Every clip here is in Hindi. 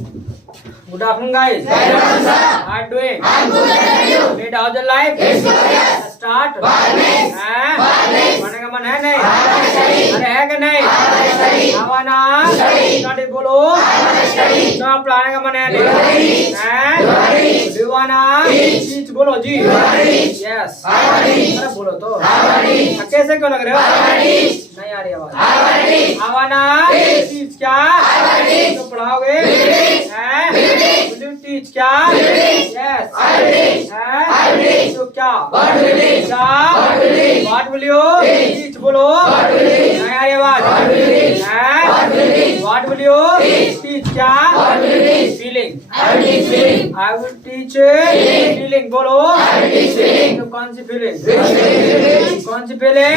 Good afternoon, guys. How are you doing? I'm good. Thank you. Need how's your life? It's good. Yes. Start. Balance. पढ़ने का मन है नहीं? अरे है कि नहीं? आवाना. स्टडी बोलो. सब पढ़ने का मन है नहीं? हैं? दीवाना. चीज बोलो जी. Yes. अरे बोलो तो. कैसे क्यों लग रहे हो? नहीं आ रही आवाज. आवाना. चीज क्या? तो पढ़ाओगे? हैं? Will you teach क्या? Yes. तो क्या? क्या? What will you teach बोलो? नहीं आ रही आवाज. What will you teach क्या? Feeling. I will teach feeling बोलो. तो कौन सी feeling? कौन सी feeling?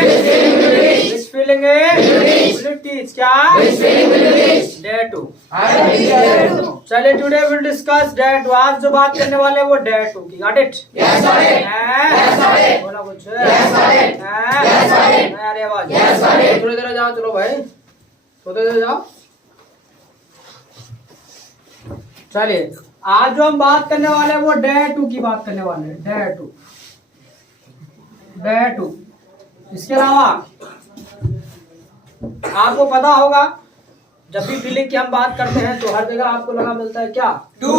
Which feeling है? Will you teach क्या? Dare to. चलिए today will discuss date to. आज जो बात करने वाले वो डेट टू की. Got it? Yes sir. बोला कुछ? Yes sir. अरे आवाज. Yes sir. थोड़ी देर जाओ. चलो भाई थोड़ी देर जाओ. चलिए आज जो हम बात करने वाले हैं वो डेट टू की बात करने वाले हैं. Date to. इसके अलावा आपको पता होगा जब भी फीलिंग की हम बात करते हैं तो हर जगह आपको लगा मिलता है क्या? टू.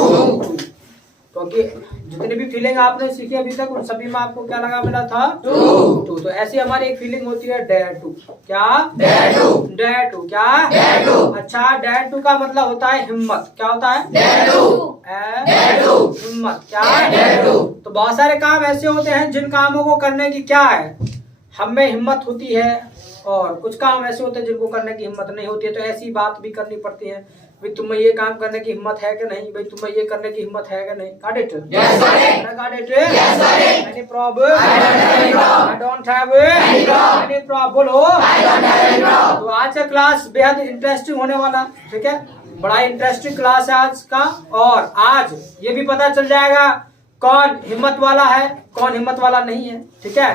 क्योंकि जितनी भी फीलिंग आपने सीखी अभी तक उन सभी में आपको क्या लगा मिला था? टू. तो ऐसी हमारी एक फीलिंग होती है डेयर टू. क्या? Dare to. क्या? अच्छा डेयर टू का मतलब होता है हिम्मत. क्या होता है? हिम्मत. क्या? तो बहुत सारे काम ऐसे होते हैं जिन कामों को करने की क्या है हम में हिम्मत होती है और कुछ काम ऐसे होते हैं जिनको करने की हिम्मत नहीं होती है. तो ऐसी बात भी करनी पड़ती है भाई तुम्हें ये काम करने की हिम्मत है कि नहीं? भाई तुम्हें ये करने की हिम्मत है कि नहीं? Got it? Yes sir. Got it? Yes sir. Any problem? I don't have any problem. बोलो. I don't have any problem. तो आज का क्लास बेहद इंटरेस्टिंग होने वाला. ठीक है बड़ा इंटरेस्टिंग क्लास है आज का. और आज ये भी पता चल जाएगा कौन हिम्मत वाला है कौन हिम्मत वाला नहीं है. ठीक है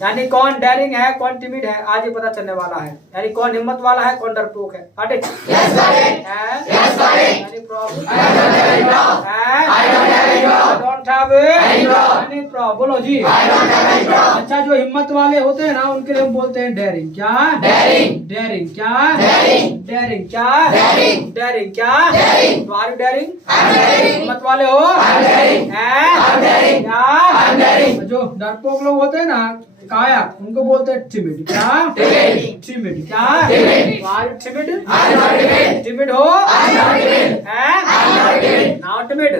यानी कौन डेयरिंग है कौन टिमिड है आज ये पता चलने वाला है. यानी कौन हिम्मत वाला है कौन डरपोक है. Got it? Yes sir. Any problem? I don't have any problem. बोलो जी. अच्छा जो हिम्मत वाले होते हैं ना उनके लिए हम बोलते हैं डेयरिंग. क्या? डेयरिंग. क्या? डेयरिंग. क्या? डेयरिंग. क्या? तो आर यू डेयरिंग? हिम्मत वाले हो? क्या? जो डरपोक लोग होते हैं ना काया उनको बोलते हैं टिमिड. क्या? टिमिड. क्या? Are you timid? टिमिड हो? Not timid.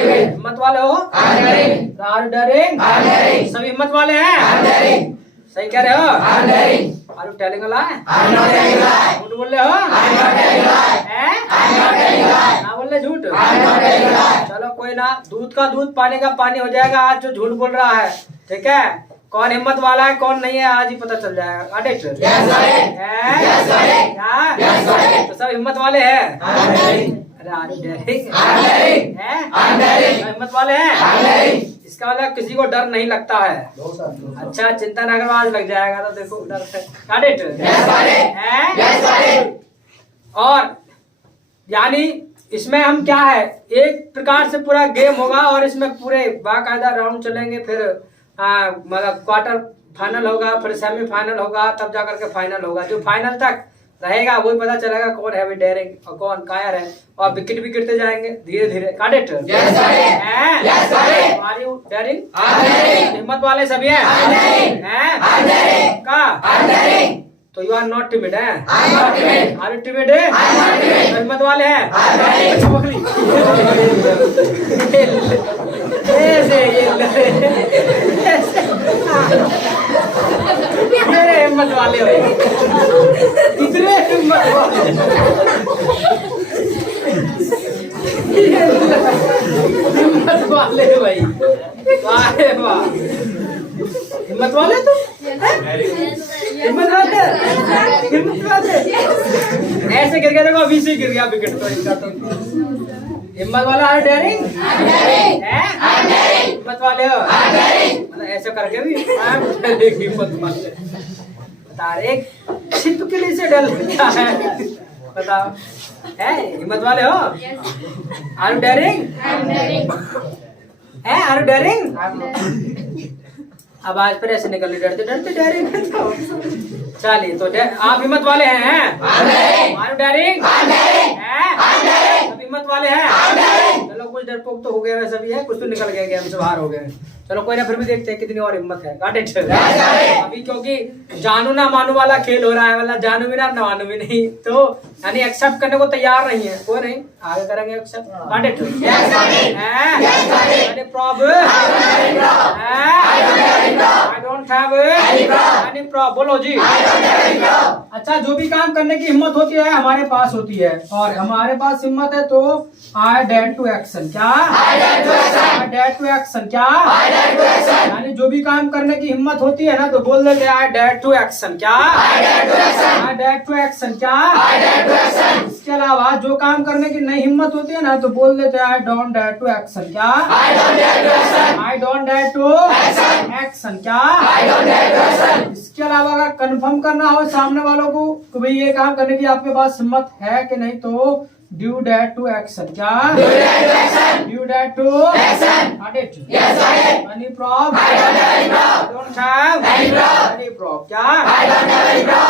हिम्मत वाले हो? Are you daring? सभी हिम्मत वाले हैं. सही कह रहे हो? Are you telling a lie? झूठ बोल रहे हो? ना बोल रहे झूठ. चलो कोई ना दूध का दूध पानी का पानी हो जाएगा आज जो झूठ बोल रहा है. ठीक है कौन हिम्मत वाला है कौन नहीं है आज ही पता चल जाएगा. तो सब हिम्मत वाले हैं. अरे आर यू डेयरिंग? हिम्मत वाले हैं. इसका मतलब किसी को डर नहीं लगता है. अच्छा चिंता न करो आज लग जाएगा. तो देखो डर है. और यानी इसमें हम क्या है एक प्रकार से पूरा गेम होगा और इसमें पूरे बाकायदा राउंड चलेंगे. फिर मतलब क्वार्टर फाइनल होगा फिर सेमीफाइनल होगा तब जाकर के फाइनल होगा. जो फाइनल तक रहेगा वही पता चलेगा कौन है डेयरिंग और कौन कायर है. और विकेट भी गिरते जाएंगे धीरे धीरे. Got it? Are you daring? हिम्मत वाले सभी हैं. का तो you are not timid. Are you timid? हिम्मत वाले हैं. मेरे हिम्मत वाले हो कितने हिम्मत वाले. हिम्मत वाले भाई. वाह वाह हिम्मत वाले. तो हिम्मत वाले ऐसे गिर गया. देखो अभी से गिर गया विकेट. तो इसका तो हिम्मत वाला है डेयरिंग. हिम्मत वाले हो मतलब ऐसे करके भी हिम्मत वाले. बता रहे छिपकली से डर लगता है बताओ, है हिम्मत वाले हो? Are you daring? है आर यू डेयरिंग? अब आज फिर ऐसे निकल रही, डरते डरते डेयरिंग। चलिए तो आप हिम्मत वाले हैं? Are you daring? हिम्मत वाले हैं? चलो कुछ डरपोक तो हो गया, वैसा भी है, कुछ तो निकल गया, गेम से बाहर हो गए। चलो कोई ना, फिर भी देखते हैं कितनी और हिम्मत है। Got it? अभी क्योंकि जानू ना मानू वाला खेल हो रहा है, मतलब जानू भी ना मानू भी नहीं, तो यानी एक्सेप्ट करने को तैयार नहीं है कोई, नहीं आगे करेंगे accept. Got it? Any problem? I don't have any problem. बोलो जी। अच्छा, जो भी काम करने की हिम्मत होती है हमारे पास होती है, और हमारे पास हिम्मत है तो आई डेयर टू एक्शन। क्या? I dare to action. क्या? यानी जो भी काम करने की हिम्मत होती है ना तो बोल देते हैं आई डेयर टू एक्शन। क्या? I dare to action. क्या? इसके अलावा जो काम करने की नहीं हिम्मत होती है ना तो बोल देते हैं I don't dare to action. क्या? I don't dare to action. क्या? इसके अलावा अगर कंफर्म करना हो सामने वालों को कि भाई ये काम करने की आपके पास हिम्मत है कि नहीं, तो ड्यू डेयर टू एक्शन। क्या? Due dare to action. Any problem? Don't have any problem. क्या?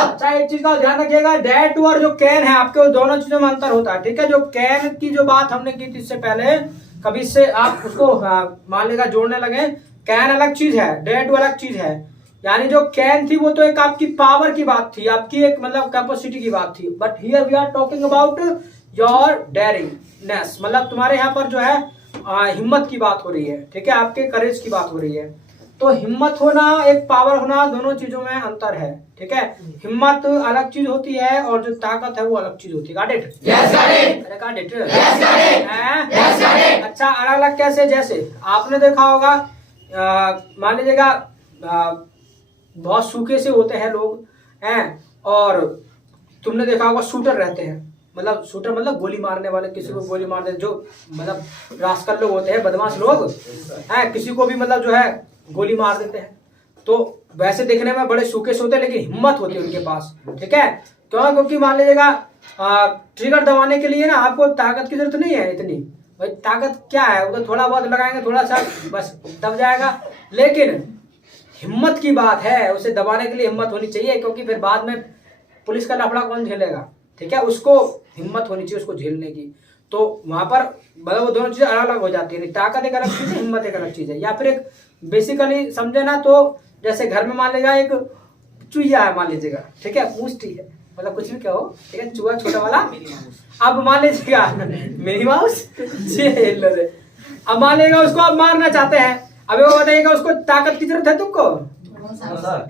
अच्छा, एक चीज का ध्यान रखिएगा, डेयर टू और जो कैन है आपके दोनों चीजों में अंतर होता है। ठीक है, जो कैन की जो बात हमने की थी इससे पहले, कभी से आप उसको मान लीजिएगा जोड़ने लगे, कैन अलग चीज है, डेयर टू अलग चीज है। यानी जो कैन थी वो तो एक आपकी पावर की बात थी, आपकी एक मतलब कैपेसिटी की बात थी, but here we are talking about your daringness, मतलब तुम्हारे यहाँ पर जो है हिम्मत की बात हो रही है। ठीक है, आपके करेज की बात हो रही है। तो हिम्मत होना एक पावर होना, दोनों चीजों में अंतर है। ठीक है, हिम्मत अलग चीज होती है और जो ताकत है वो अलग चीज होती है। Got it? अरे गॉट इट? अच्छा, अलग अलग कैसे? जैसे आपने देखा होगा, मान लीजिएगा बहुत सूखे से होते हैं लोग हैं, और तुमने देखा होगा शूटर रहते हैं, मतलब शूटर मतलब गोली मारने वाले, किसी को गोली मारते, जो मतलब रास्कल लोग होते हैं, बदमाश लोग हैं, किसी को भी मतलब जो है गोली मार देते हैं। तो वैसे देखने में बड़े सूखे से होते हैं लेकिन हिम्मत होती है उनके पास। ठीक है, क्यों? क्योंकि मान लीजिएगा ट्रिगर दबाने के लिए ना आपको ताकत की जरूरत नहीं है इतनी, भाई ताकत क्या है, वो तो थोड़ा बहुत लगाएंगे, थोड़ा सा बस दब जाएगा। लेकिन हिम्मत की बात है, उसे दबाने के लिए हिम्मत होनी चाहिए, क्योंकि फिर बाद में पुलिस का लफड़ा कौन झेलेगा? ठीक है, उसको हिम्मत होनी चाहिए उसको झेलने की। तो वहां पर मतलब वो दोनों चीजें अलग अलग हो जाती है, ताकत एक अलग चीज है, हिम्मत एक अलग चीज है। या फिर एक बेसिकली समझे ना तो जैसे घर में मान लीजिएगा एक चूहिया है, मान लीजिएगा, ठीक है, पूछती है, मतलब कुछ भी कहो, ठीक है, चूहा छोटा वाला। अब मान लीजिएगा मिनी माउस, अब मान लीजिएगा उसको आप मारना चाहते हैं, अब वो बताइएगा उसको ताकत की जरूरत है तुमको?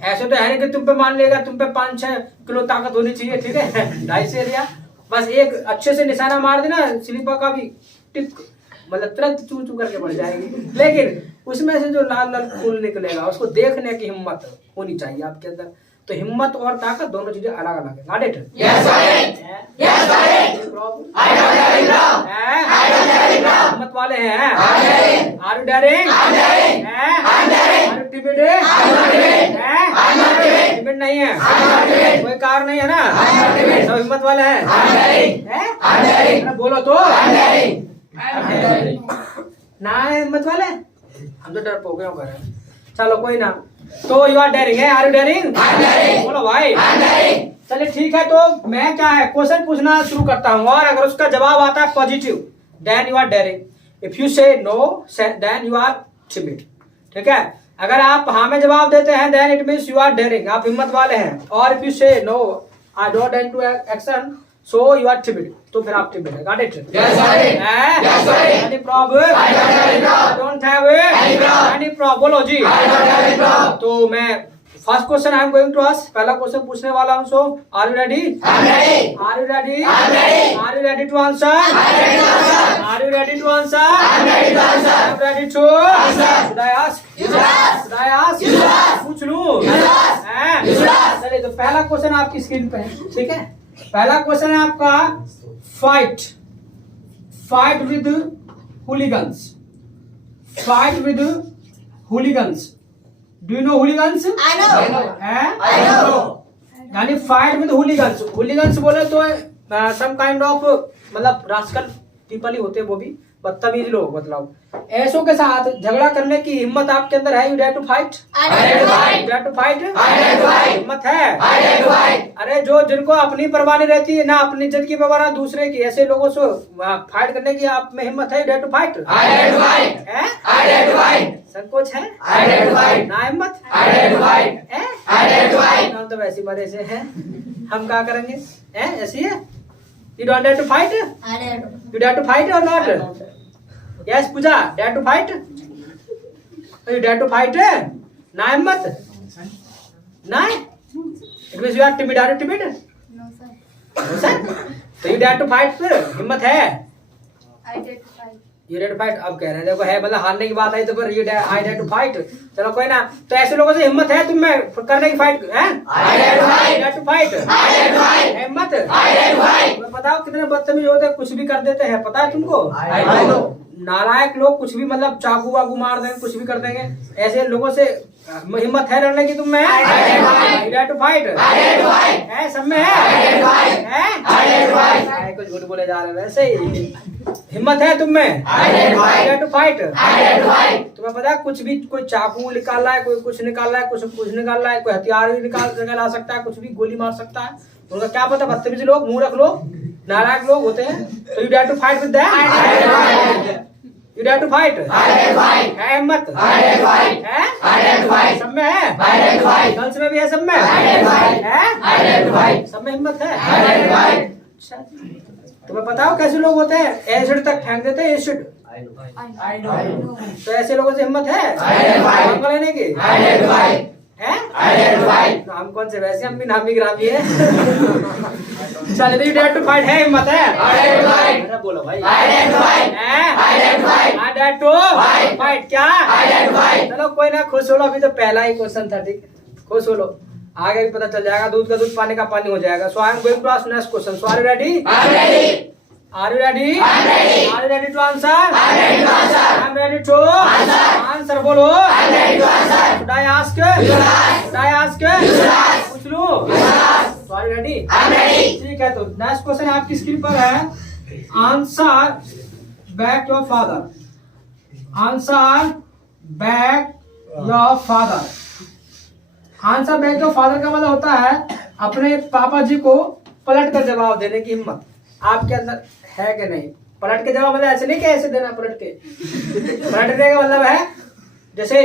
ऐसे तो है नहीं कि तुम पे मान लेगा, तुम पे 5-6 किलो ताकत होनी चाहिए। ठीक है, 2.5 एरिया, बस एक अच्छे से निशाना मार देना, स्लीपर का भी टिक मतलब तुरंत चू चू करके बढ़ जाएगी। लेकिन उसमें से जो लाल लाल खून निकलेगा उसको देखने की हिम्मत होनी चाहिए आपके अंदर। तो हिम्मत और ताकत दोनों चीजें अलग अलग है। Got it? हिम्मत वाले हैं? Are you dairying? टिमिड नहीं है, कोई कार नहीं है ना, सब हिम्मत वाले हैं। बोलो तो ना हिम्मत वाले, हम तो डरपोक क्यों कर रहे हैं। चलो कोई ना, तो यू आर डेयरिंग है? Are you daring? बोलो भाई। चलिए ठीक है, तो मैं क्या है क्वेश्चन पूछना शुरू करता हूँ, और अगर उसका जवाब आता है positive then you are daring, if you say no then you are timid. ठीक है, अगर आप हाँ में जवाब देते हैं then it means you are daring, आप हिम्मत वाले हैं। और if you say no I don't dare to action so you are timid, तो फिर आप टिमिड है। Got it? Any problem? I don't have any problem. बोलो जी। तो मैं first question I am going to ask, पहला क्वेश्चन पूछने वाला हूं। So are you ready? Are you ready? Are you ready to answer? Are you ready to answer? I am ready to. Should I ask? Should I ask? पूछ लूं? चलिए, तो पहला क्वेश्चन आपकी स्क्रीन पे है। ठीक है, पहला क्वेश्चन है आपका, fight with hooligans. Fight with hooligans, do you know hooligans? I know. यानी फाइट विद हुलिगन्स, हुलिगन्स बोले तो सम काइंड ऑफ मतलब रास्कल पीपल ही होते हैं, वो भी बदतमीज लोग। मतलब ऐसों के साथ झगड़ा करने की हिम्मत आपके अंदर है? You dare to fight? Dare to fight? हिम्मत है? अरे जो जिनको अपनी परवाह नहीं रहती है, ना अपनी इज्जत की परवाह ना दूसरे की, ऐसे लोगों से फाइट करने की आप में हिम्मत है? You dare to fight? संकोच है ना? हिम्मत हम तो वैसी मरे से है, हम क्या करेंगे? ऐसी है। You don't dare to fight? You dare to fight or not? Yes, Pooja. Dare to fight? You dare to fight? ना हिम्मत? ना? It means you are timid. Are you timid? No, sir. No, sir. तो you dare to fight फिर? हिम्मत है? I dare to fight. You dare to fight? अब कह रहे हैं देखो है, मतलब हारने की बात आई तो फिर I dare to fight. चलो कोई ना, तो ऐसे लोगों से हिम्मत है तुम में करने की फाइट है? I dare to fight. हिम्मत? तुम्हें पता हो कितने बदतमीज होते हैं, कुछ भी कर देते हैं, पता है तुमको? नालायक लोग कुछ भी मतलब चाकू वाकू मार देंगे, कुछ भी कर देंगे। ऐसे लोगों से हिम्मत है लड़ने की तुम में? I dare to fight. है सब में है? कुछ झूठ बोले जा रहे हैं, वैसे ही हिम्मत है तुम में? I dare to fight. तुम्हें पता है कुछ भी, कोई चाकू निकाल रहा है, कोई कुछ निकाल रहा है, कुछ निकाल रहा है, कोई हथियार भी निकाल ला सकता है, कुछ भी गोली मार सकता है। उनका क्या पता? बदतमीज लोग, मूर्ख लोग, नालायक लोग होते हैं। तो you dare to fight with them? You dare to fight? है हिम्मत? है? सब में है? गर्ल्स में भी है, सब में है? सब में हिम्मत है? तुम्हें पता हो कैसे लोग होते हैं? एसिड तक फेंक देते हैं, एसिड। तो ऐसे लोगों से हिम्मत है लेने की? नाम कौन से? वैसे हम भी नामी ग्रामी है। चलिए यू डेयर टू फाइट है, हिम्मत है? बोलो भाई। I dare to fight क्या? चलो कोई ना, खुश हो लो, अभी तो पहला ही क्वेश्चन था, ठीक है? खुश हो लो, आगे भी पता चल जाएगा, दूध का दूध पानी का पानी हो जाएगा। So I am going to ask next question. So are you ready? Are you ready? Are you ready to answer? I am ready to answer. बोलो। Should I ask? Should I ask? पूछ लूं? So are you ready? ठीक है, तो नेक्स्ट क्वेश्चन आपकी स्क्रीन पर है। Answer back your father. Answer back your father. Answer back your father का मतलब होता है अपने पापा जी को पलट कर जवाब देने की हिम्मत आपके अंदर है कि नहीं? पलट के जवाब मतलब ऐसे नहीं कि ऐसे देना, पलट के। पलटने का मतलब है जैसे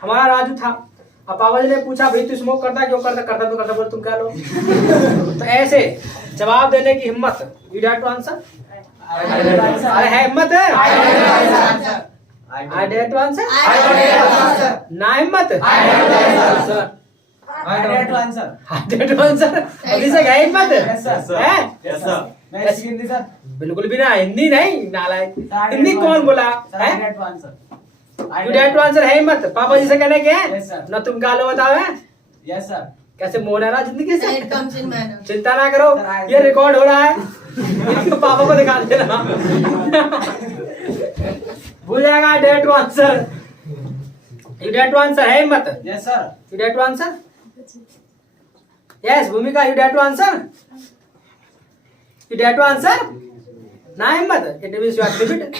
हमारा राजू था, अब पापा जी ने पूछा भाई तू स्मोक करता क्यों? करता तो करता, बोले तुम क्या लो। तो ऐसे जवाब देने की हिम्मत। You dare to answer? अरे है हिम्मत है? I dare to answer? ना हिम्मत? I dare to answer? अभी से है हिम्मत? है? बिल्कुल भी ना, हिंदी नहीं, नालायक। हिंदी कौन बोला? You dare to answer है हिम्मत? पापा जी से कहने के ना तुम क्या लो बताओ? है कैसे मोड़ है ना जिंदगी से? चिंता ना करो, ये रिकॉर्ड हो रहा है, इनको पापा को दिखा देना। भूल जाएगा। Dare to answer. You dare to answer है हिम्मत? Yes sir. You dare to answer? Yes Bhumika, you dare to answer? You dare to answer? ना हिम्मत? It means you are timid.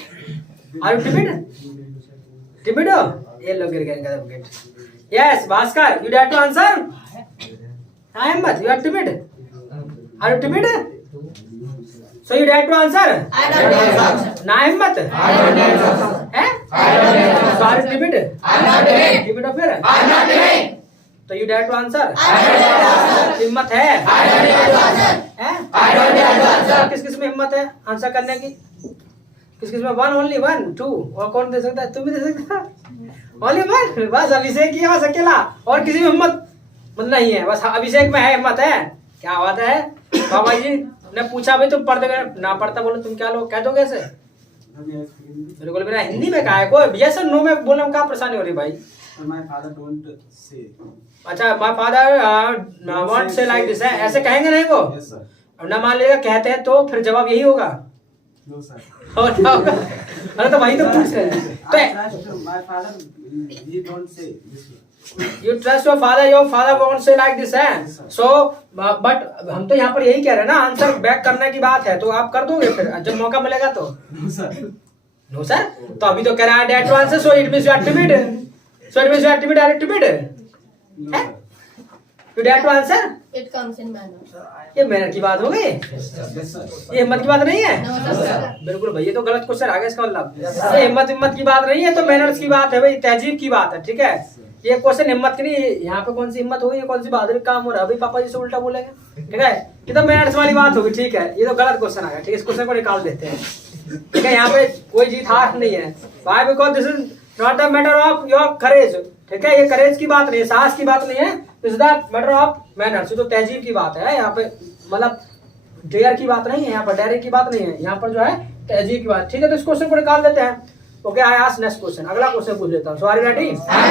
Are you timid? Timid हो? ये लोग गिर गए। Yes Bhaskar, you dare to answer? ना हिम्मत? You are timid? Are you timid? So you dare to answer? I don't dare to answer. ना हिम्मत? I don't dare to answer. हैं? I don't dare to answer. So are you timid? I'm not timid. Timid हो फिर? I'm not timid. तो you dare to answer? I don't dare to answer. हिम्मत है? I don't dare to answer. हैं? I don't dare to answer. किस किस में हिम्मत है आंसर करने की? किस किस में? वन ओनली वन टू, और कौन दे सकता है? तुम भी दे सकता? ओनली वन, बस अभिषेक ही है बस अकेला, और किसी में हिम्मत मतलब नहीं है, बस अभिषेक में है हिम्मत है। क्या बात है? बाबा जी ने पूछा भाई तुम पढ़ दोगे? ना पढ़ता बोलो तुम क्या लो, कह दोगे ऐसे? बिल्कुल भी ना। हिंदी में कहा है कोई? यस और नो में बोलने में क्या परेशानी हो रही भाई? My father don't say. अच्छा, माय फादर वॉन्ट से लाइक दिस है, ऐसे कहेंगे नहीं वो? Yes sir. अब ना मान लीजिएगा कहते हैं तो फिर जवाब यही होगा? No sir. और क्या होगा? अरे तो वही तो पूछ रहे हैं। I trust my father. He don't say this way. You trust your father won't say like this है. So but हम तो यहाँ पर यही कह रहे हैं ना, आंसर बैक करने की बात है, तो आप कर दोगे फिर जब मौका मिलेगा तो. No, sir. नो सर, तो अभी तो कह रहा है date to answer, so it means you are timid. So it means you are timid, are you timid? No, sir. You date to answer. It comes in manner. ये मैनर की बात हो गई, Yes, sir. ये हिम्मत की बात नहीं है. No, sir. बिल्कुल भाई, ये तो गलत क्वेश्चन आ गया इसका मतलब. ये हिम्मत की बात नहीं है, तो मैनर्स की बात है भाई, तहजीब की बात है. ठीक है, ये क्वेश्चन हिम्मत की नहीं. यहाँ पे कौन सी हिम्मत होगी, ये कौन सी बहादुरी काम हो रहा है भाई, पापा जी से उल्टा बोलेंगे. ठीक है, ये तो मैनर्स वाली बात होगी. ठीक है, ये तो गलत क्वेश्चन आ गया. ठीक है, इस क्वेश्चन को निकाल देते हैं. ठीक है, यहाँ पे कोई जीत हार नहीं है. Why? Because this is not the matter of your courage. ठीक है, ये करेज की बात नहीं है, साहस की बात नहीं है. This is the matter of manners. तो तहजीब की बात है यहाँ पे, मतलब डेयर की बात नहीं है यहाँ पर, डेयरिंग की बात नहीं है यहाँ पर, जो है तहजीब की बात. ठीक है, तो इस क्वेश्चन को निकाल देते हैं. Okay, I ask next question. अगला क्वेश्चन पूछ लेता हूँ. So are you ready? Are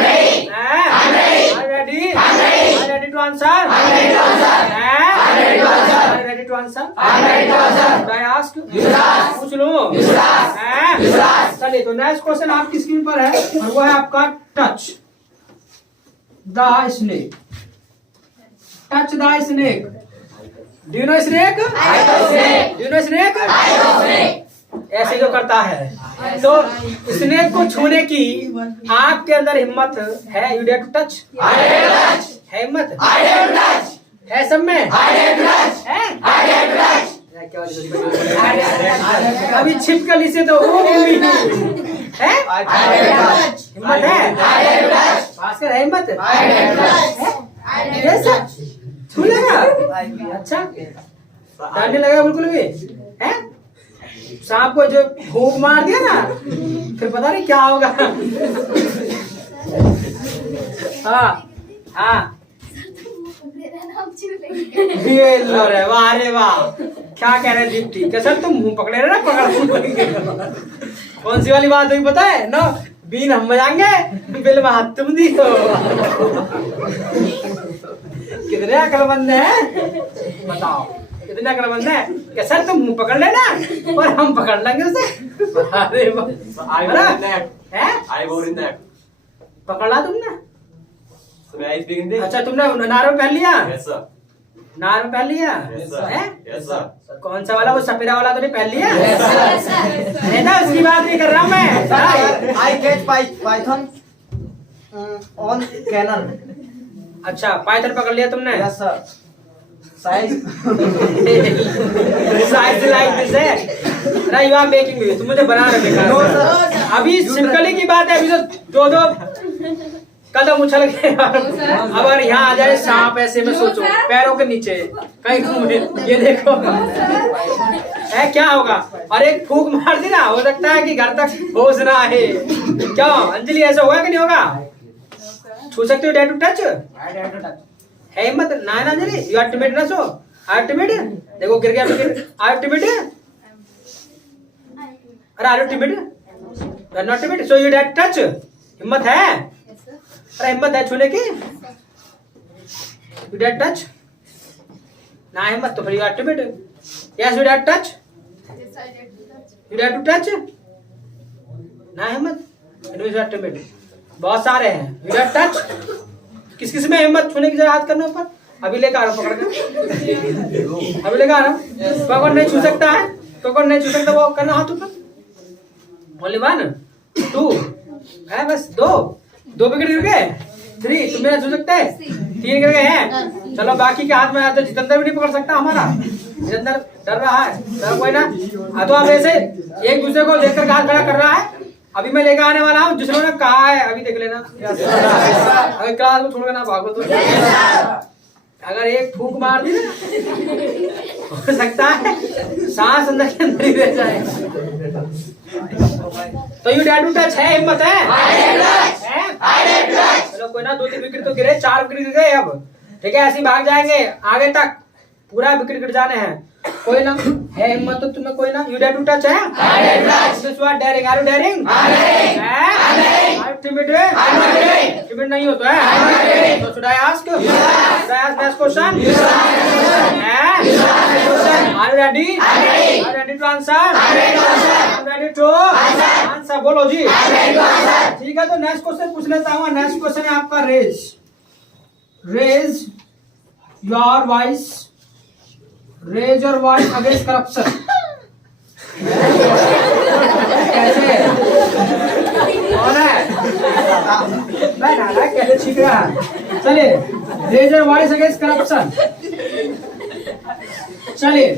you ready? Are you ready to answer? Are you ready to answer? Should I ask? पूछ लूं? चलिए, तो नेक्स्ट क्वेश्चन आपकी स्क्रीन पर है और वो है आपका touch the snake. Touch the snake. Do you no snake? Do you no snake? ऐसे जो करता है, तो स्नेक को छूने की आपके अंदर हिम्मत है? You dare to touch? है हिम्मत? है सब में? अभी छिपकली से तो वो है. हिम्मत है? भास्कर है हिम्मत? छू लेगा? अच्छा, डर नहीं लगा बिल्कुल भी है? सांप को जो फूंक मार दिया ना, फिर पता नहीं क्या होगा. हाँ हाँ, ये लो रे, वाह रे वाह, क्या कह रहे हैं दीप्ति? क्या सर तुम मुंह पकड़े रहे ना, पकड़. कौन सी वाली बात हुई पता है? नो बीन हम बजाएंगे, बिल में हाथ तुम दी हो. कितने अकलमंद है बताओ, कितने अकलमंद है? क्या सर तुम मुंह पकड़ लेना और हम पकड़ लेंगे उसे. अरे पकड़ ला तुमने? अच्छा, तुमने नार में पहन लिया? नार में पहन लिया? कौन सा वाला, वो सपेरा वाला तो नहीं पहन लिया? नहीं ना, उसकी बात नहीं कर रहा हूँ मैं. I catch python on cannon. अच्छा, पाइथन पकड़ लिया तुमने? Yes sir. Size. Size like this है ना? You are making me. तुम मुझे बना रहे हो. अभी सिंपली की बात है, अभी तो दो कदम उछल के अब अगर यहाँ आ जाए सांप, ऐसे में सोचो पैरों के नीचे कहीं घूमे, ये देखो है क्या होगा. और एक फूंक मार दी ना, हो सकता है कि घर तक होश ना आए. क्यों अंजलि, ऐसा होगा कि नहीं होगा? छू सकते हो? डेयर टू टच है हिम्मत ना? है ना अंजलि? यू आर टिमिड ना? So are timid. देखो गिर गया. Are timid? अरे are you timid? You are not timid, so you dare touch. हिम्मत है? अरे हिम्मत है छूने की? यू डेयर टच ना? हिम्मत तो फिर you are timid. Yes, you dare touch. You dare to touch ना? हिम्मत, it means you are timid. बहुत सारे हैं. You dare touch. किस किस में हिम्मत छूने की? जरा हाथ करना ऊपर. अभी लेकर आ रहा हूँ, पकड़ कर अभी लेकर आ रहा हूँ. कौन नहीं छू सकता है? तो कौन नहीं छू सकता वो करना हाथ ऊपर. ओनली 1 2 है बस. दो विकेट गिर गए. 3 तुम मेरा छू सकते हैं? 3 गिर गए हैं. चलो बाकी के हाथ में तो जितेंद्र भी नहीं पकड़ सकता हमारा. जितेंद्र डर रहा है. चलो कोई ना. तो आप ऐसे एक दूसरे को देखकर हाथ खड़ा कर रहा है. अभी मैं लेकर आने वाला हूँ जिसने कहा है, अभी देख लेना. अगर क्लास में छोड़कर ना भागो तो. अगर एक फूंक मार दी ना, हो सकता है सांस अंदर के अंदर ही रह जाए. तो यू डेयर टू टच है? हिम्मत है? चलो कोई ना, 2-3 विकेट तो गिरे, 4 विकेट गिर गए अब. ठीक है, ऐसे भाग जाएंगे आगे तक, पूरा विकेट गिर जाने हैं. कोई ना, है हिम्मत तो तुम्हें. कोई ना, यू डेयर टू टच है? Daring. Are you daring? Are you timid? Timid नहीं हो तो है. तो should I ask? Next question. Are you ready? Are you ready to answer? Ready to answer? बोलो जी। ठीक है, तो नेक्स्ट क्वेश्चन पूछ लेता हूँ। नेक्स्ट क्वेश्चन है आपका raise your voice, raise your voice against corruption. कैसे कौन है? मैं नाला कैसे सीख रहा है? चलिए, raise your voice against corruption. चलिए,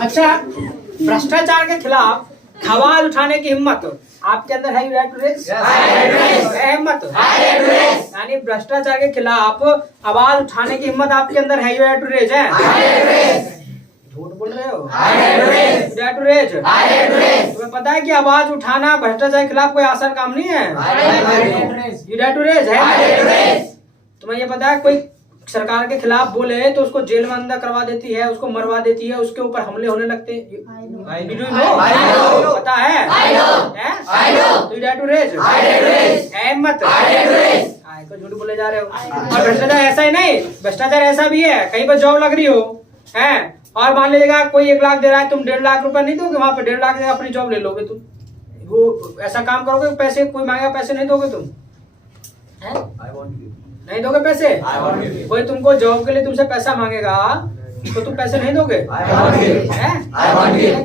अच्छा, भ्रष्टाचार के खिलाफ आवाज उठाने की हिम्मत आपके अंदर है? यू हैव टू रेज हिम्मत, यानी भ्रष्टाचार के खिलाफ आवाज उठाने की हिम्मत आपके अंदर है? यू हैव टू रेज है? झूठ बोल रहे हो? You have to raise. तुम्हें पता है कि आवाज उठाना भ्रष्टाचार के खिलाफ कोई आसान काम नहीं है? यू हैव टू रेज है? तुम्हें ये पता है कोई सरकार के खिलाफ बोले तो उसको जेल में अंदर करवा देती है, उसको मरवा देती है, उसके ऊपर हमले होने लगते हैं। पता है? तो यू हैव टू रेज हिम्मत। को झूठ बोले जा रहे हो। और भ्रष्टाचार ऐसा ही नहीं, भ्रष्टाचार ऐसा भी है, कहीं पर जॉब लग रही हो है और मान लीजिएगा कोई 1 लाख दे रहा है, तुम 1.5 लाख रुपया नहीं दोगे, वहां पर 1.5 लाख अपनी जॉब ले लोगे तुम। वो ऐसा काम करोगे, पैसे कोई मांगेगा पैसे नहीं दोगे तुम? नहीं दोगे पैसे? कोई तुमको जॉब के लिए तुमसे पैसा मांगेगा तो तुम पैसे नहीं दोगे?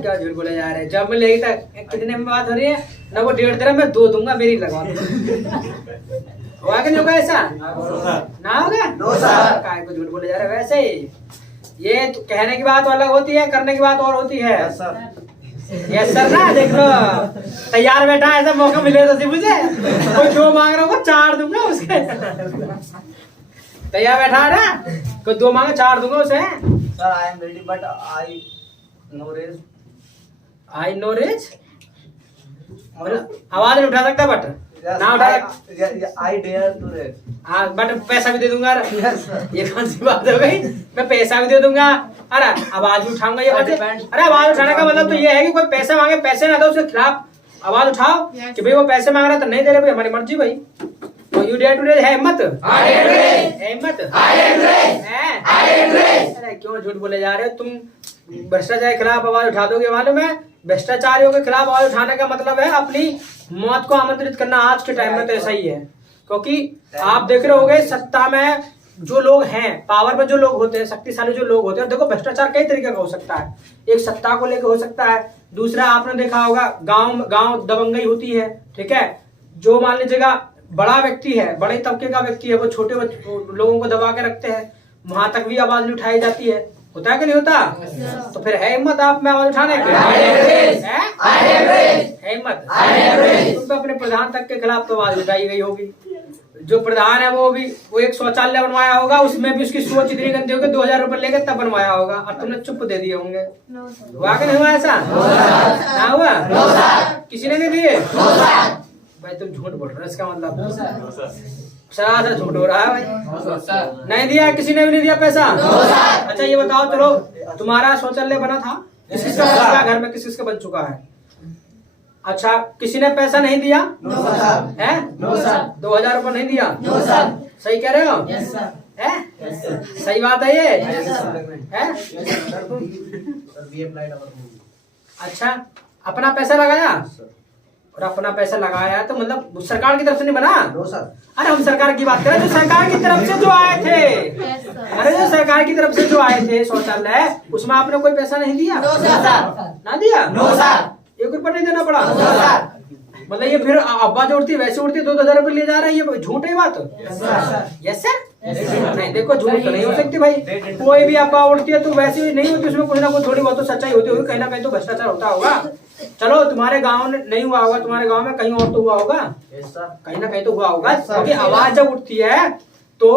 क्या झूठ बोले जा रहे हैं? जब मिलेगी तक कितने में बात हो रही है ना, वो 1.5 dirham में 2 दूंगा, मेरी लगवा दो। होगा कि नहीं होगा ऐसा? ना होगा? काय को झूठ बोले जा रहे हैं? वैसे ही ये तो कहने की बात अलग होती है, करने की बात और होती है। यस सर ना, देख लो तैयार बैठा है, ऐसा मौका मिले तो मुझे कोई 2 मांग रहा हो 4 दूंगा उसके। तैयार बैठा है ना, कोई 2 मांगे 4 दूंगा उसे। Sir I am ready but I no raise. I no raise आवाज नहीं उठा सकता बट ना उठा। I dare to raise. हाँ, बट पैसा भी दे दूंगा। ये कौन सी बात हो गई? मैं पैसा भी दे दूंगा, अरे आवाज भी उठाऊंगा। ये बात है। अरे आवाज उठाने का मतलब तो ये है कि कोई पैसे मांगे, पैसे ना दो, उसके खिलाफ आवाज उठाओ कि भाई वो पैसे मांग रहा तो नहीं दे रहे भाई, हमारी मर्जी भाई। तो यू डेयर टू रेज है हिम्मत? हिम्मत? अरे क्यों झूठ बोले जा रहे हो तुम? भ्रष्टाचार के खिलाफ आवाज उठा दोगे? मालूम है भ्रष्टाचारियों के खिलाफ आवाज उठाने का मतलब है अपनी मौत को आमंत्रित करना। आज के टाइम में तो ऐसा ही है, क्योंकि आप देख रहे होंगे सत्ता में जो लोग हैं, पावर में जो लोग होते हैं, शक्तिशाली जो लोग होते हैं, देखो भ्रष्टाचार कई तरीके का हो सकता है। एक सत्ता को लेकर हो सकता है, दूसरा आपने देखा होगा गांव दबंगई होती है, ठीक है। जो मान लीजिएगा बड़ा व्यक्ति है, बड़े तबके का व्यक्ति है, वो छोटे लोगों को दबा के रखते हैं, वहां तक भी आवाज नहीं उठाई जाती है। होता है कि नहीं होता? तो फिर है हिम्मत आप में आवाज उठाने की? हिम्मत? तुम तो अपने प्रधान तक के खिलाफ तो आवाज उठाई गई होगी। जो प्रधान है वो एक शौचालय बनवाया होगा, उसमें भी उसकी सोच इतनी गंदी होगी, 2000 रुपए लेके तब बनवाया होगा और तुमने चुप दे दिए होंगे। हुआ कि नहीं हुआ ऐसा? ना हुआ? किसी ने नहीं दिए? भाई तुम झूठ बोल रहे हो, इसका मतलब सरासर झूठ हो रहा है भाई। नहीं दिया, किसी ने भी नहीं दिया पैसा। अच्छा ये बताओ, चलो तुम्हारा शौचालय बना था, किस किसका बन चुका है घर में, किस किसका बन चुका है? अच्छा किसी ने पैसा नहीं दिया? है 2000 रुपए नहीं दिया? सही कह रहे हो? है सही बात है ये? है अच्छा अपना पैसा लगाया और अपना पैसा लगाया तो मतलब सरकार की तरफ से नहीं बना? अरे हम सरकार की बात करें, जो सरकार की तरफ से जो आए थे, अरे जो सरकार की तरफ से जो आए थे शौचालय, उसमें आपने कोई पैसा नहीं दिया? ना दिया? 1 रुपया नहीं देना पड़ा? मतलब ये फिर अब्बा जो उड़ती वैसे उड़ती 2000 रुपए ले जा रहा है, ये झूठ है बात? Yes sir? नहीं देखो झूठ तो नहीं हो सकती भाई, कोई भी अब्बा उड़ती है तो वैसे ही नहीं होती, उसमें कुछ ना कुछ थोड़ी बहुत तो सच्चाई होती होगी, कहीं ना कहीं तो भ्रष्टाचार होता होगा। चलो तुम्हारे गांव में नहीं हुआ होगा, तुम्हारे गांव में कहीं और तो हुआ होगा, कहीं ना कहीं तो हुआ होगा, क्योंकि आवाज जब उठती है तो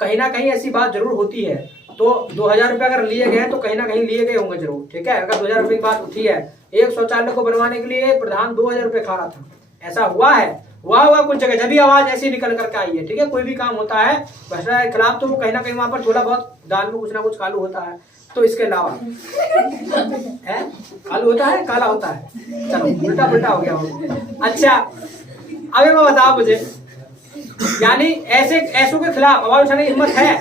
कहीं ना कहीं ऐसी बात जरूर होती है। तो 2000 रुपए अगर लिए गए तो कहीं ना कहीं लिए गए होंगे जरूर, ठीक है। अगर 2000 रुपए की बात उठी है, एक शौचालय को बनवाने के लिए प्रधान 2000 रुपए खा रहा था, ऐसा हुआ है? हुआ कुछ जगह जब भी आवाज ऐसी निकल करके आई है, ठीक है। कोई भी काम होता है भ्रष्टाचार के खिलाफ तो वो कहीं ना कहीं वहां पर थोड़ा बहुत दाल में कुछ ना कुछ कालू होता है। तो इसके अलावा है कालू होता है, काला होता है, चलो उल्टा पुल्टा हो गया हो। अच्छा अब मैं बताओ मुझे, यानी ऐसे ऐसों के खिलाफ आवाज उठाने की हिम्मत है?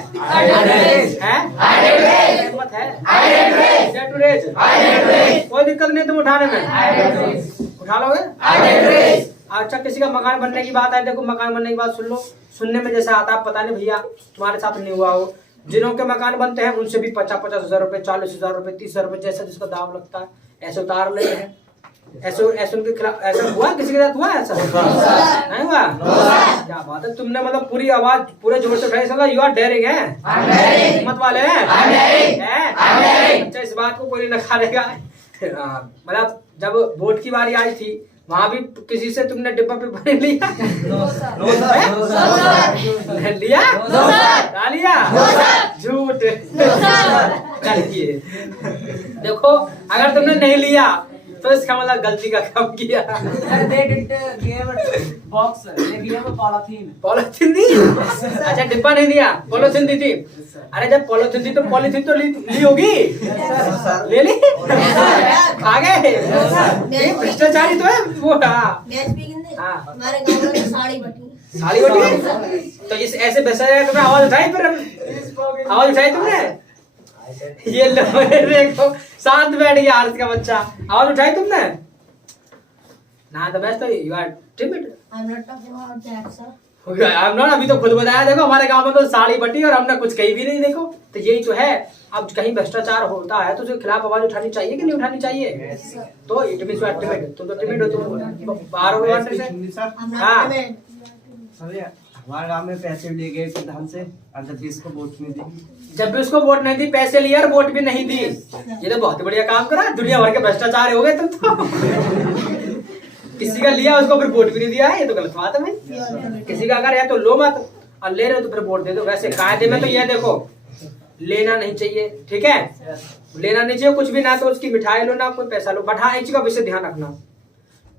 हिम्मत है? Dare to raise? कोई दिक्कत नहीं तुम उठाने में, उठा लोगे? अच्छा, किसी का मकान बनने की बात है, देखो मकान बनने की बात सुन लो, सुनने में जैसा आता है, पता नहीं भैया तुम्हारे साथ नहीं हुआ हो, जिनों के मकान बनते हैं उनसे भी 50-50 हजार रुपए, 40,000 रुपए, 30,000 रुपए, जैसा जिसका दाम लगता है ऐसे उतार लेते हैं। ऐसे ऐसे उनके खिलाफ ऐसा हुआ, किसी के साथ हुआ ऐसा? नहीं हुआ? क्या बात है, तुमने मतलब पूरी आवाज पूरे जोर से उठाई, समझा यू आर डेयरिंग है, हिम्मत वाले हैं। अच्छा, इस बात को कोई नकारेगा। मतलब जब वोट की बारी आई थी वहाँ भी किसी से तुमने डिब्बा पे पानी लिया? लिया? लिया? झूठ। चलिए देखो, अगर तुमने नहीं लिया तो इसका मतलब गलती का काम किया। पॉलिथीन दी? अच्छा, डिब्बा नहीं दिया, पॉलिथीन दी थी। अरे जब पॉलिथीन दी तो पॉलिथीन तो ली होगी, ले ली, खा गए, भ्रष्टाचारी तो है वो। हमारे गाँव में साड़ी बटी, साड़ी बटी। तो इस ऐसे भ्रष्टाचारी तुमने आवाज उठाई, फिर आवाज उठाई तुमने? ये लो देखो, शांत बैठ गया आरत का बच्चा, आवाज उठाई तुमने ना? तो best, you are timid. I'm not talking about that, sir. अभी तो खुद बताया, देखो हमारे गांव में तो साड़ी बटी और हमने कुछ कही भी नहीं। देखो तो यही तो है, अब कहीं भ्रष्टाचार होता है तो उसके खिलाफ आवाज उठानी चाहिए कि नहीं उठानी चाहिए? तो it means you are timid, तुम तो टिमिड हो, तुम बाहर हो से। I'm not हाँ। timid. हमारे गांव में पैसे ले गए प्रधान से, और जब भी इसको वोट नहीं दी, जब भी उसको वोट नहीं दी, पैसे लिए और वोट भी नहीं दी। ये तो बहुत बढ़िया काम करा, दुनिया भर के भ्रष्टाचार हो गए तुम तो। किसी का लिया उसको फिर वोट भी नहीं दिया, ये तो गलत बात है भाई। किसी का अगर है तो लो मत, और ले रहे हो तो फिर वोट दे दो। वैसे कायदे में तो ये देखो, लेना नहीं चाहिए, ठीक है? लेना नहीं चाहिए कुछ भी, ना तो उसकी मिठाई लो ना कोई पैसा लो। बट हाँ, एक चीज का विषय ध्यान रखना,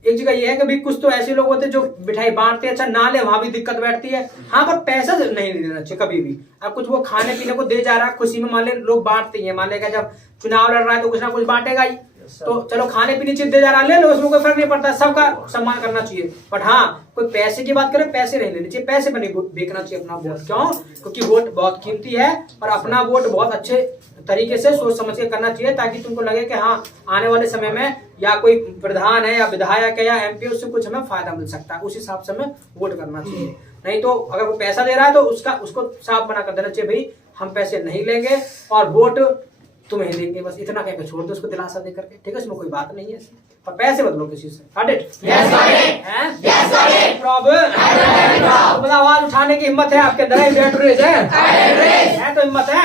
एक जगह ये है कि भी कुछ तो ऐसे लोग होते हैं जो मिठाई बांटते हैं, अच्छा ना ले वहां भी दिक्कत बैठती है। हाँ, पर पैसा नहीं देना चाहिए कभी भी। अब कुछ वो खाने पीने को दे जा रहा है खुशी में, मान ले लोग बांटते हैं, मान लेगा जब चुनाव लड़ रहा है तो कुछ ना कुछ बांटेगा ही, तो चलो खाने पीने चीज दे जा रहा है, ले लो, उसमें कोई फर्क नहीं पड़ता, सबका सम्मान करना चाहिए। बट हाँ, कोई पैसे की बात करे, पैसे नहीं लेने चाहिए, पैसे पर नहीं बेचना चाहिए अपना वोट। क्यों? क्योंकि वोट बहुत कीमती है और अपना वोट बहुत अच्छे तरीके से सोच समझ के करना चाहिए, ताकि तुमको लगे कि हाँ आने वाले समय में या कोई प्रधान है या विधायक है या एमपी, उससे कुछ हमें फायदा मिल सकता है, उस हिसाब से हमें वोट करना चाहिए। नहीं तो अगर वो पैसा दे रहा है तो उसको साफ मना कर देना चाहिए, भाई हम पैसे नहीं लेंगे और वोट तुम्हें देंगे, बस इतना कह के छोड़ दो उसको दिलासा दे करके, ठीक है? इसमें कोई बात नहीं है, पर पैसे मत लो किसी से। Got it? Yes, problem? तो आवाज उठाने की हिम्मत है आपके अंदर? है तो हिम्मत है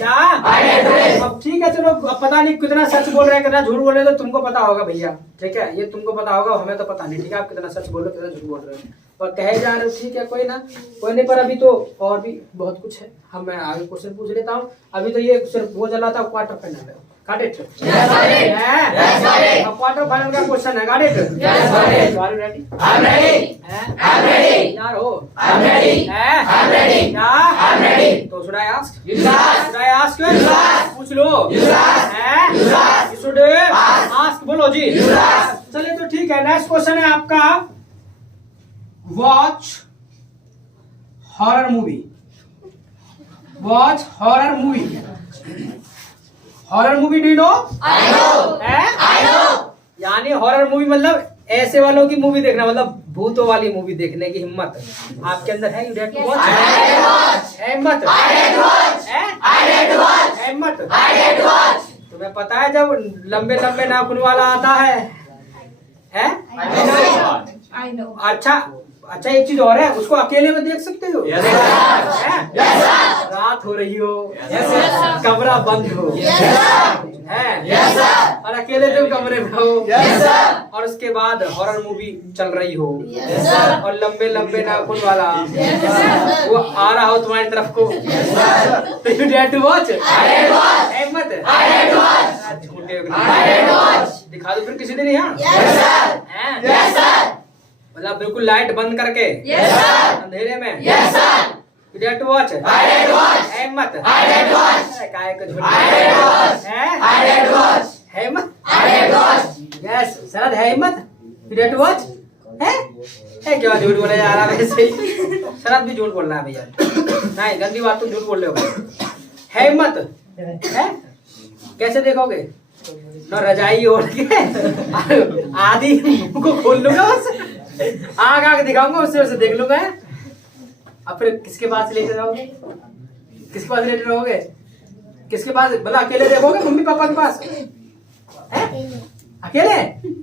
क्या? अब ठीक है, चलो, अब पता नहीं कितना सच बोल रहे हैं कितना झूठ बोल रहे हैं, तो तुमको पता होगा भैया, ठीक है? ये तुमको पता होगा, हमें तो पता नहीं, ठीक है? आप कितना सच बोल रहे हो कितना झूठ बोल रहे हो और कहे जा रहे हो, ठीक है, कोई ना, कोई नहीं। पर अभी तो और भी बहुत कुछ है, हम मैं आगे क्वेश्चन पूछ लेता हूँ। अभी तो ये सिर्फ वो चला था, क्वार्टर फाइनल है। Got it? अब क्वार्टर फाइनल का क्वेश्चन है। Got it? Are you ready? I'm ready. यार हो? I'm ready. तो should I ask? Should I ask? पूछ लो। You should ask. बोलो जी। चलिए तो ठीक है, नेक्स्ट क्वेश्चन है आपका, watch horror movie. Watch horror movie. Horror movie, do you no? I know. यानी हॉरर मूवी मतलब ऐसे वालों की मूवी देखना, मतलब भूतों वाली मूवी देखने की हिम्मत आपके अंदर है? You dare to watch? हिम्मत? हिम्मत? तुम्हें पता है जब लंबे लंबे नाखून वाला आता है? I know. अच्छा एक चीज और है, उसको अकेले में देख सकते हो? Yes, रात हो रही हो, कमरा बंद हो, और अकेले तुम कमरे में हो, और उसके बाद हॉरर मूवी चल रही हो, और लंबे लंबे नाखून वाला वो आ रहा हो तुम्हारी तरफ को, तो यू डेयर टू वॉच? हिम्मत? झूठे दिखा दो फिर किसी दिन यहाँ, मतलब बिल्कुल लाइट बंद करके अंधेरे में। You dare to watch? हिम्मत? काय को झूठ? हिम्मत? यस, शरद है हिम्मत? You dare to watch? है? क्या झूठ बोला जा रहा है वैसे ही। शरद भी झूठ बोल रहा है भैया। नहीं गंदी बात, तुम झूठ बोल रहे हो। है हिम्मत है? कैसे देखोगे? न रजाई ओढ़ के आधी को खोल लूंगा, बस आग आग दिखाऊंगा, उससे देख लूंगा। अब फिर किसके पास लेके जाओगे? किसके पास लेके रहोगे? किसके पास? भला अकेले देखोगे मम्मी पापा के पास? है अकेले?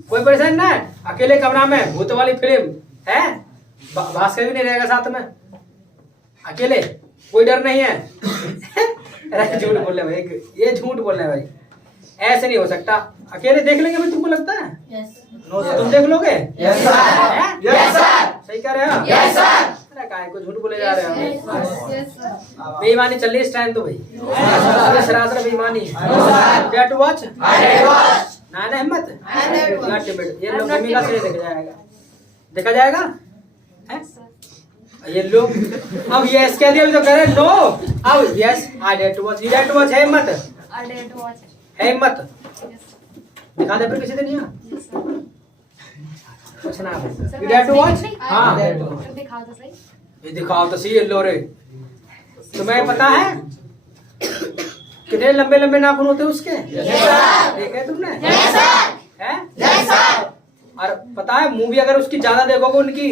कोई परेशानी ना है? अकेले कमरा में भूत वाली फिल्म है, भास्कर भी नहीं रहेगा साथ में। अकेले कोई डर नहीं है। अरे झूठ बोल रहे भाई, ये झूठ बोल रहे भाई, ऐसे नहीं हो सकता। अकेले देख लेंगे भाई, तुमको लगता है? तुम देख लोगे? सही कह रहे हो? काय को झूठ बोले जा रहे हो? बेईमानी चल रही है इस टाइम तो भाई, सरासर बेईमानी। डेट वॉच ना हिम्मत, ये लोग भूमिका से देखा जाएगा, देखा जाएगा। ये लोग अब यस कह दिया, अभी तो कह रहे नो। अब yes I dare to watch, dare to watch है हिम्मत, है हिम्मत। दिखा दे फिर किसी दिन यहाँ कुछ ना। डेयर टू वॉच, हाँ ये दिखाओ तो सही। लो रे, तुम्हें पता है कितने लंबे लंबे नाखून होते हैं उसके? देखे तुमने? है? और पता है मूवी अगर उसकी ज्यादा देखोगे उनकी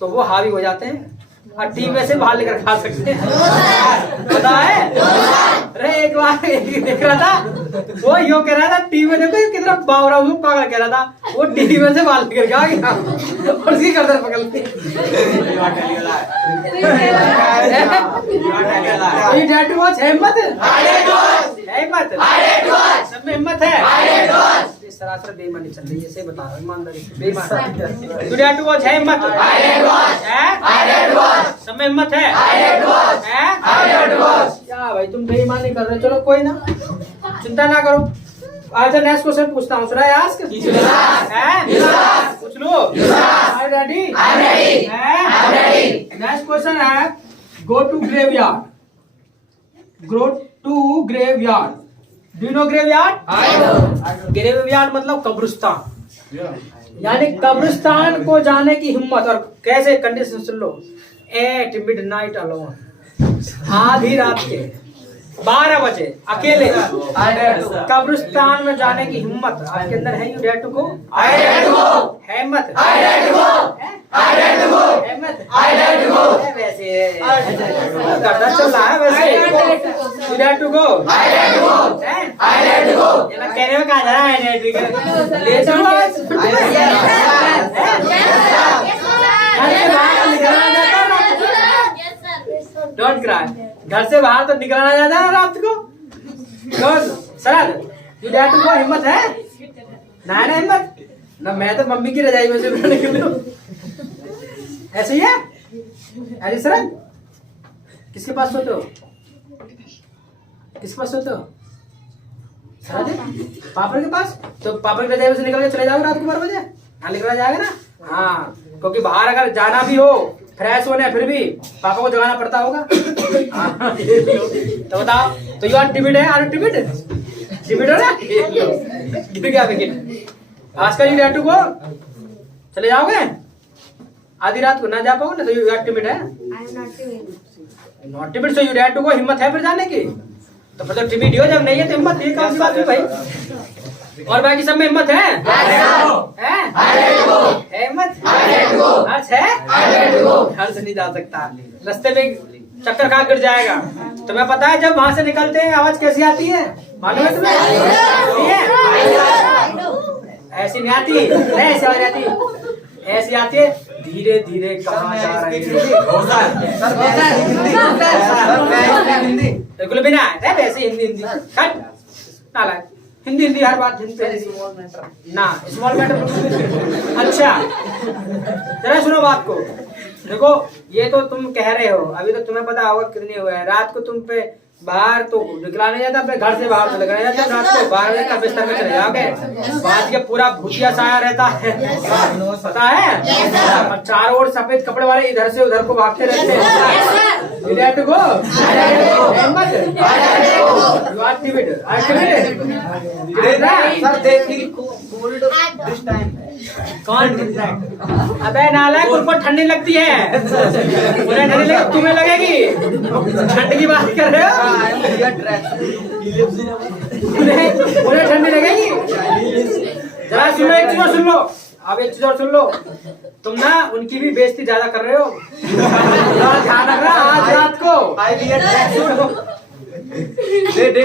तो वो हावी हो जाते हैं और टीवी में से बाहर लेकर खा सकते हैं। पता है? अरे एक बार देख रहा था, वो यो कह रहा था टीवी में, देखो कितना बावरा पागल कह रहा था, वो टीवी में से बाहर लेकर खा गया और उसकी गर्दन पकड़ ली। हिम्मत सब में हिम्मत है। सरासर बेईमानी चल रही है, सही बता रहा हूं, ईमानदारी से बेईमानी। टू डेयर टू वॉच है हिम्मत, सब में हिम्मत है। क्या भाई तुम बेईमानी कर रहे हो? चलो कोई ना, चिंता ना करो। आज नेक्स्ट क्वेश्चन पूछता हूँ, सुना आस्क? पूछ लो। Are ready? नेक्स्ट क्वेश्चन है, go to graveyard. Go to graveyard. Do you know graveyard? Graveyard मतलब कब्रिस्तान, यानी कब्रिस्तान को जाने की हिम्मत। और कैसे? कंडीशन सुन लो। एट मिडनाइट अलोन, आधी रात के 12 बजे अकेले कब्रिस्तान में जाने की हिम्मत आपके अंदर है? You dare to go? है हिम्मत? वैसे करना चल रहा है वैसे। You dare to go? कहने में कहा जा रहा है ले चलो। डोंट क्राई, घर से बाहर तो निकलना जाता है रात को। शरद, यू डेयर टू गो? हिम्मत है ना? है ना हिम्मत ना? मैं तो मम्मी की रजाई में से निकलूं, ऐसे ही है। अरे शरद, किसके पास सोते हो? किसके पास सोते हो? शरद, पापा के पास? तो पापा की रजाई में से निकल के चले जाओगे रात को 12 बजे? हाँ निकला जाएगा ना? हाँ, क्योंकि बाहर अगर जाना भी हो फ्रेश होने, फिर भी पापा को जगाना पड़ता होगा। तो बताओ, तो यू आर टिमिड है? Are timid? टिमिड हो ना? गिर गया wicket. Bhaskar, you dare to go? चले जाओगे आधी रात को? ना जा पाओगे ना, तो यू आर टिमिड है? Not timid, so you dare to go. हिम्मत है फिर जाने की? तो फिर तो टिमिड हो, जब नहीं है तो हिम्मत नहीं। कौन सी बात है भाई? और बाकी सब में हिम्मत है? हिम्मत हर्ष है? हर्ष नहीं जा सकता, रास्ते में चक्कर खा गिर जाएगा। तुम्हें पता है जब वहां से निकलते हैं आवाज कैसी आती है? मालूम है तुम्हें? ऐसी नहीं आती, ऐसी आवाज आती, ऐसी आती है, धीरे धीरे कहाँ जा रहे हैं। बिल्कुल भी ना वैसे हिंदी हिंदी हिंदी हर बात हिंदी ना, स्मॉल मैटर। अच्छा जरा सुनो बात को। देखो ये तो तुम कह रहे हो, अभी तो तुम्हें पता होगा कितने हुए हैं। रात को तुम पे बाहर तो निकला नहीं जाता, अपने घर से बाहर तो निकला जाता। रात को 12 बजे का बिस्तर में चले जाओगे, बाज के पूरा भूतिया साया रहता है, पता है? और चारों ओर सफेद कपड़े वाले इधर से उधर को भागते रहते हैं। cooled this time. कौन? अबे नालायक, उनको ठंडी लगती है, उन्हें ठंडी लगे, तुम्हें लगेगी? ठंड की बात कर रहे हो? उन्हें ठंडी लगेगी? जरा सुनो, एक चीज और सुन लो, अब एक चीज और सुन लो, तुम ना उनकी भी बेइज्जती ज्यादा कर रहे हो। ध्यान रखना, आज रात को,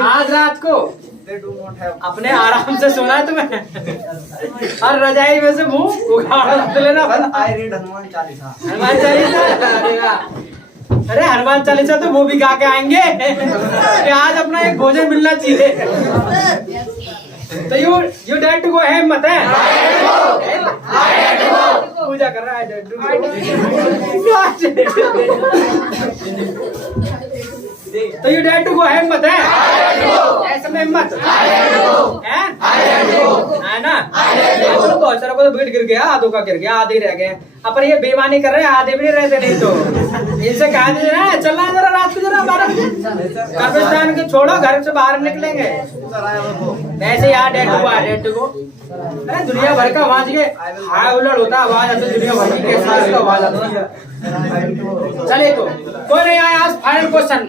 आज रात को अपने आराम से सोना है तुम्हें, और रजाई में से मुंह उगाड़ लेना। हनुमान चालीसा। हनुमान चालीसा, अरे हनुमान चालीसा तो वो भी गा के आएंगे कि आज अपना एक भोजन मिलना चाहिए। तो यू डेयर टू गो है, हिम्मत है? पूजा कर रहा है, तो यू डेयर टू गो है, हिम्मत है? ऐसे में हिम्मत है ना? बहुत सारा को भीड़ गिर गया, आधों का गिर गया, आधे रह गए, अपन ये बेईमानी कर रहे हैं, आधे भी नहीं रहते। नहीं तो इनसे कहा दीजिए चलना जरा रात को, जरा 12 बजे कब्रिस्तान के छोड़ो, घर से बाहर निकलेंगे। ऐसे यार डेट को अरे दुनिया भर का आवाज के हाय उलट होता, आवाज आती दुनिया भर की, कैसा आवाज आती है। चलिए तो कोई नहीं आया, आज फाइनल क्वेश्चन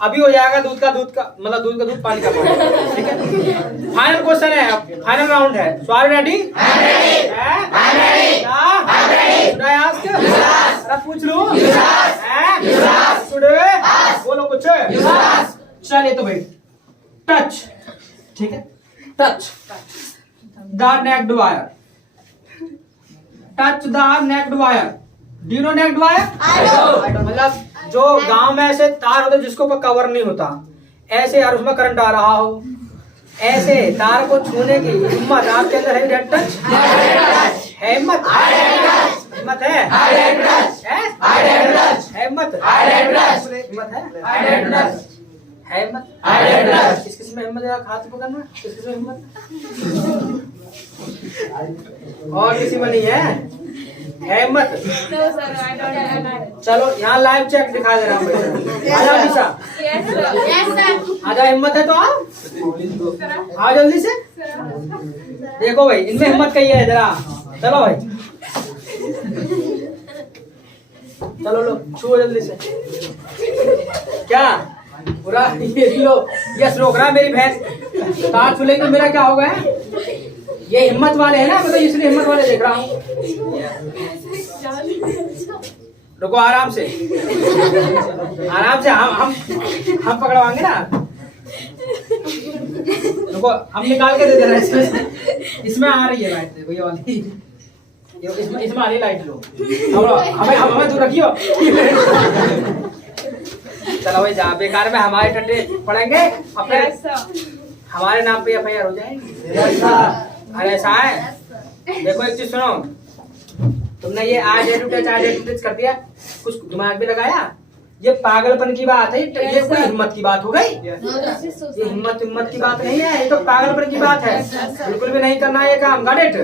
अभी हो जाएगा, दूध का मतलब दूध का दूध, पानी का पानी, ठीक है? फाइनल क्वेश्चन है, फाइनल राउंड है। Sorry ready? पूछ लूं? बोलो कुछ। चलिए तो भाई, टच, ठीक है? Touch the naked wire, touch the naked wire. Do you know naked wire? मतलब जो गांव में ऐसे तार होते जिसको कवर नहीं होता, ऐसे यार उसमें करंट आ रहा हो, ऐसे तार को छूने की हिम्मत आपके अंदर है? टच है, हिम्मत हिम्मत है, हिम्मत है, हिम्मत किस में हिम्मत है? हाथ पकड़ना, किस में हिम्मत? और किसी में नहीं है हिम्मत? चलो यहाँ लाइव चेक दिखा दे रहा हूँ। आजा निशा, आजा, हिम्मत है तो आओ जल्दी से। देखो भाई, इनमें हिम्मत कही है जरा, चलो भाई, चलो लो, छुओ जल्दी से। क्या पूरा ये लो, यस रोक रहा मेरी भैंस, तार छूलेंगे मेरा क्या होगा? ये हिम्मत वाले है ना, मतलब इसलिए हिम्मत वाले देख रहा हूँ। रुको, आराम से, आराम से, हम पकड़वाएंगे ना। रुको, हम निकाल के दे रहे हैं। इसमें आ रही है लाइट, देखो ये वाली, इसमें आ रही लाइट। लो, हमें दूर रखियो। चलो भाई, जहाँ बेकार में हमारे टट्टे पड़ेंगे, अपने हमारे नाम पे FIR हो जाएगी। अरे ऐसा है, देखो एक चीज सुनो, तुमने ये आज टच कर दिया, कुछ दिमाग भी लगाया, ये पागलपन की बात है, ये कोई हिम्मत की बात हो गई? ये हिम्मत की बात नहीं है, ये तो पागलपन की बात है। बिल्कुल भी नहीं करना है ये काम, गॉट इट?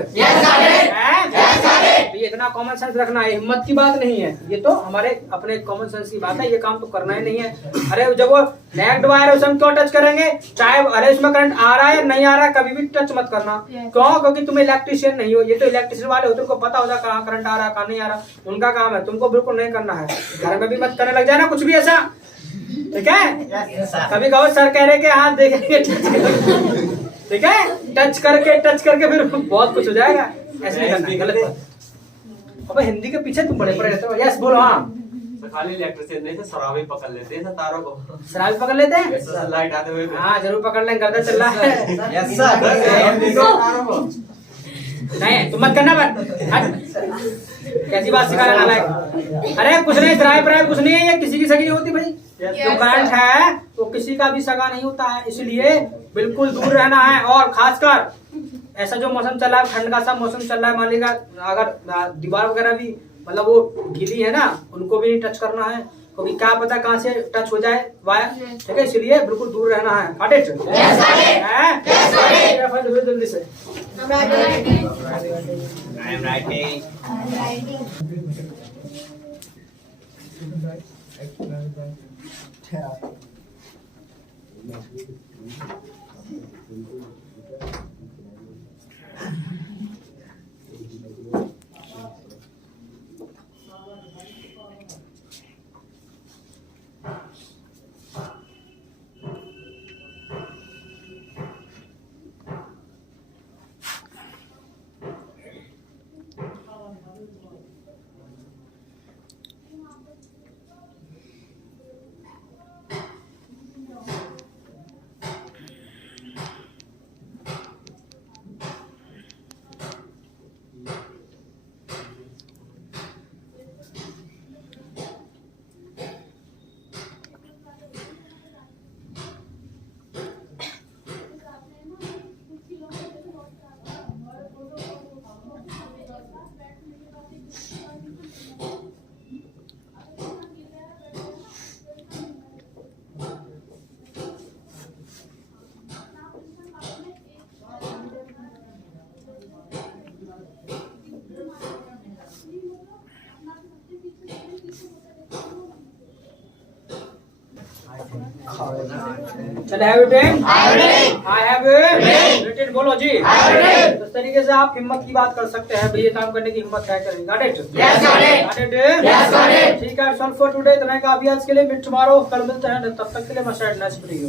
ये इतना कॉमन सेंस रखना है, हिम्मत की बात नहीं है, ये तो हमारे अपने कॉमन सेंस की बात है, ये काम तो करना ही नहीं है। अरे जब वो नेक्ड वायर है, हम क्यों टच करेंगे? चाहे अरे उसमें करंट आ रहा है या नहीं आ रहा है, कभी भी टच मत करना। क्यों? क्योंकि तुम इलेक्ट्रिशियन नहीं हो, ये तो इलेक्ट्रिशियन वाले होते, उनको पता होता कहाँ करंट आ रहा है, कहाँ नहीं आ रहा, उनका काम है, तुमको बिल्कुल नहीं करना है। घर में भी मत करने लग जाना कुछ भी ऐसा, ठीक है? कभी कहो सर कह रहे कि हाथ देखेंगे, ठीक है? टच करके फिर बहुत कुछ हो जाएगा, ऐसे नहीं करना, गलत बात। अब हिंदी के पीछे तुम बड़े पड़े रहते हो। यस बोलो। हाँ, खाली इलेक्ट्रिसिटी नहीं, शराबी पकड़ लेते हैं तारों को, शराबी पकड़ लेते हैं, लाइट आते हुए। हाँ जरूर पकड़ लेंगे, गर्दा चल रहा है। Yes sir. नहीं तुम मत करना, कैसी बात सिखा रहा है? अरे कुछ नहीं, शराब कुछ नहीं है, ये किसी की सगी नहीं होती भाई। जो करंट है वो किसी का भी सगा नहीं होता है, इसलिए बिल्कुल दूर रहना है। और खासकर ऐसा जो मौसम चल रहा है, ठंड का सा मौसम चल रहा है, मान लीजिएगा अगर दीवार वगैरह भी मतलब वो गीली है ना, उनको भी नहीं टच करना है, क्योंकि क्या पता कहाँ से टच हो जाए वायर, ठीक है? इसलिए बिल्कुल दूर रहना है। जल्दी से चल have written I have written बोलो जी। तो इस तरीके से आप हिम्मत की बात कर सकते हैं, भाई ये काम करने की हिम्मत है करें। Got it? ठीक है, सॉल्व फॉर टुडे इतना ही काफी आज के लिए। मीट टुमारो, कल मिलते हैं, तब तक के लिए मस्ट नेक्स्ट वीडियो।